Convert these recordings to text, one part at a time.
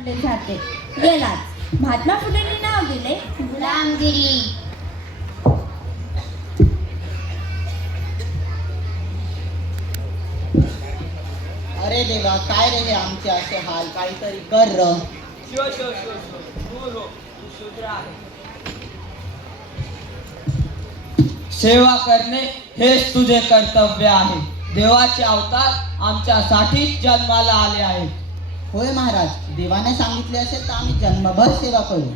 मानले जाते. यालाच महात्मा फुलेंनी नाव दिले. गुलामगिरी. अरे देवा काय रे हे आमचे असे हाल? काहीतरी कर र. शिव शिव शिव शिव. दूर हो. तू शूद्र आहे. सेवा करणे हेच तुझे कर्तव्य आहे. देवाचे अवतार आमच्यासाठीच जन्माला आले आहेत. होय महाराज देवाने सांगितले असेल तर आम्ही जन्मभर सेवा करू.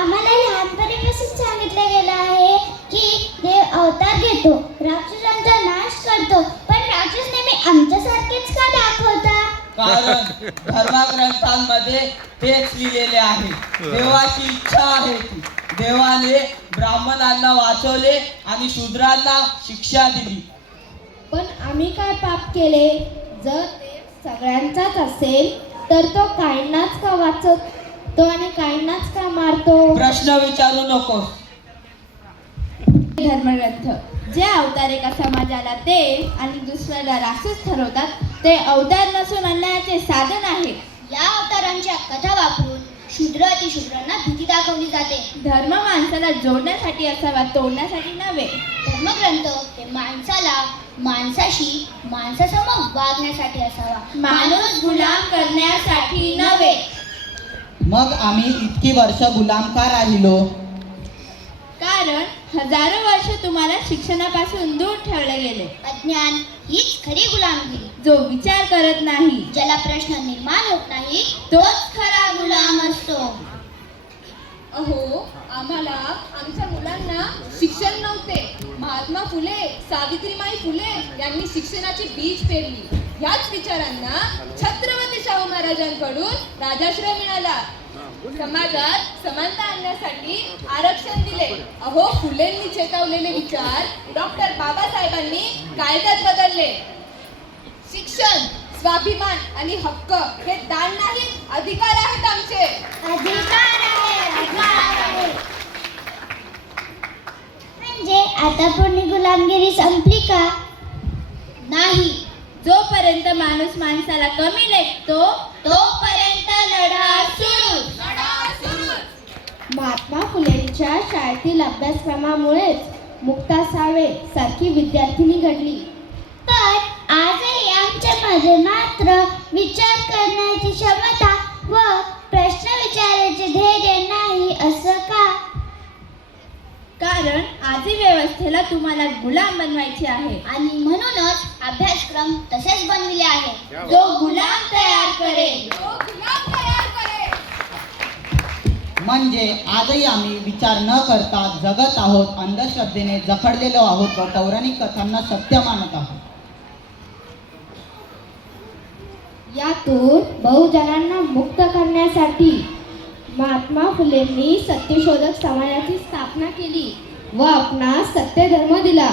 आम्हाला लहानपणीपासून सांगितलं गेलं आहे की देव अवतार घेतो राक्षसांचा नाश करतो पण राक्षस नेहमी आमच्यासारखेच का दाखवता? कारण धर्मग्रंथांमध्ये तेच लिहिलेले आहे. देवाची इच्छा आहे ती. देवाने ब्राह्मणांना वाचवले आणि शूद्रांना शिक्षा दिली. पण आम्ही काय पाप केले? जर सगळ्यांचाच असेल तर तो काहींनाच का वाचवतो आणि काहींनाच का मारतो? प्रश्न विचारू नकोस. धर्मग्रंथ. जे अवतार एका समाजाला देव आणि दुसऱ्याला राक्षस ठरवतात ते अवतार नसून अन्यायाचे साधन आहे. या अवतारांच्या कथा वापरून शूद्र अतिशूद्रांना भीती दाखवली जाते. धर्म माणसाला जोडण्यासाठी असावा तोडण्यासाठी नव्हे. धर्मग्रंथ हे माणसाला माणसाशी माणसासमोर वागण्यासाठी असावा. माणूस गुलाम करण्यासाठी नव्हे. मग आम्ही इतकी वर्ष गुलाम का राहिलो? कारण हजारो वर्ष तुम्हाला शिक्षणापासून दूर ठेवले गेले. अज्ञान हीच खरी गुलामगिरी. जो विचार करत नाही ज्याला प्रश्न निर्माण होत नाही तोच खरा गुलाम असतो. अहो आम्हाला आमच्या मुलांना शिक्षण नव्हते. महात्मा फुले सावित्रीमाई फुले यांनी शिक्षणाची बीज पेरली. याच विचारांना छत्रपती शाहू महाराजांकडून राजाश्रय मिळाला. समाजात समानता आणण्यासाठी आरक्षण दिले. अहो फुलेंनी चेतवलेले विचार डॉक्टर बाबासाहेबांनी कायद्यात बदलले. शिक्षण स्वाभिमान आणि हक्क हे दान नाही अधिकार आहेत आमचे. अधिकार आहे अधिकार आहे म्हणजे आता पूर्ण गुलामगिरी संपली का? नाही. जोपर्यंत माणूस माणसाला कमी लेखतो तोपर्यंत लढा सुरू. महात्मा फुलेंच्या शाळेतील अभ्यासक्रमामुळेच मुक्ता सावे सारखी विद्यार्थिनी घडली पण आजही आमच्यामध्ये मात्र विचार करण्याची क्षमता व प्रश्न विचारायचे धैर्य नाही असं का कारण आधी व्यवस्थेला तुम्हाला गुलाम बनवायचे आहे. आणि म्हणूनच अभ्यासक्रम तसेच बनविले आहे. जो गुलाम तयार करेल. म्हणजे आजही आम्ही विचार न करता जगत आहोत अंधश्रद्धेने जखडलेलो आहोत व पौराणिक कथांना सत्य मानत आहोत. यातून बहुजनांना मुक्त करण्यासाठी महात्मा फुलेंनी सत्यशोधक समाजाची स्थापना केली. व आपणास सत्य धर्म दिला.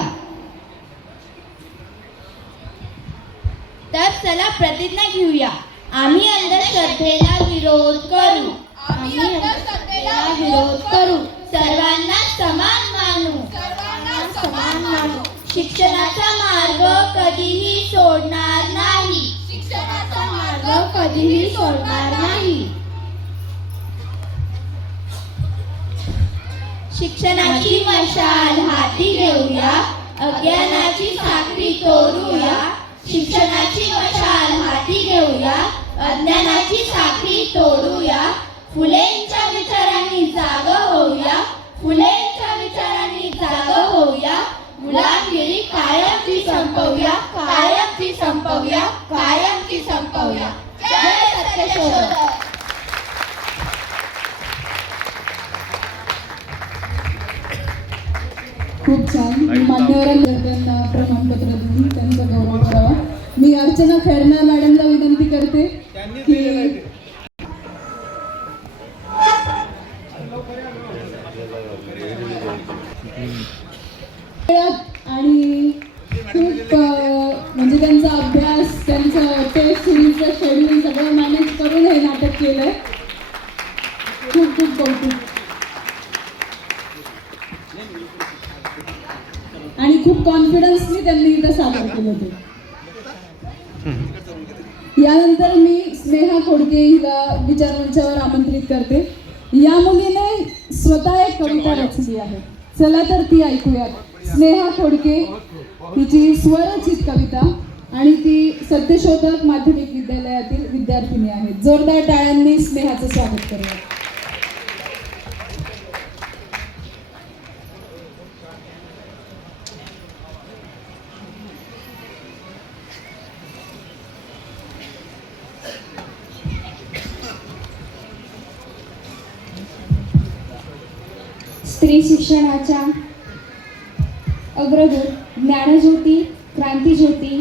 तर चला प्रतिज्ञा घेऊया. आम्ही अंधश्रद्धेला विरोध करू. आम्ही अंधश्रद्धेला विरोध करू. सर्वांना समान मानू. सर्वांना समान मानू. शिक्षणाचा मार्ग कधीही सोडणार नाही. शिक्षणाचा मार्ग कधीही सोडणार नाही. शिक्षणाची मशाल हाती घेऊया अज्ञानाची साखळी तोडूया. शिक्षणाची मशाल हाती घेऊया अज्ञानाची साखळी तोडूया. फुलेंच्या विचारांनी जाग होऊया फुलेंच्या विचारांनी जाग होऊया. मुलागिरी कायमची संपवूया कायमची संपवूया. खूप छान. मान्यवरांना प्रमाणपत्र देऊन त्यांचा गौरव करावा. मी अर्चना खैरनार मॅडमला विनंती करते की आणि खूप म्हणजे त्यांचा अभ्यास त्यांचं टेस्ट सिरीजचं शेड्यूल सगळं मॅनेज करून हे नाटक केलंय. खूप खूप कौतुक. खूप कॉन्फिडन्सनी त्यांनी इथं सादर केलं ते यानंतर मी स्नेहा खोडके हिला विचारमंचावर आमंत्रित करते. या मुलीने स्वतः एक कविता रचली आहे. चला तर ती ऐकूयात. स्नेहा खोडके हिची स्वरचित कविता आणि ती सत्यशोधक माध्यमिक विद्यालयातील विद्यार्थिनी आहे जोरदार टाळ्यांनी स्नेहाचं स्वागत करूया स्त्री शिक्षणाच्या अग्रदूत ज्ञानज्योती क्रांतीज्योती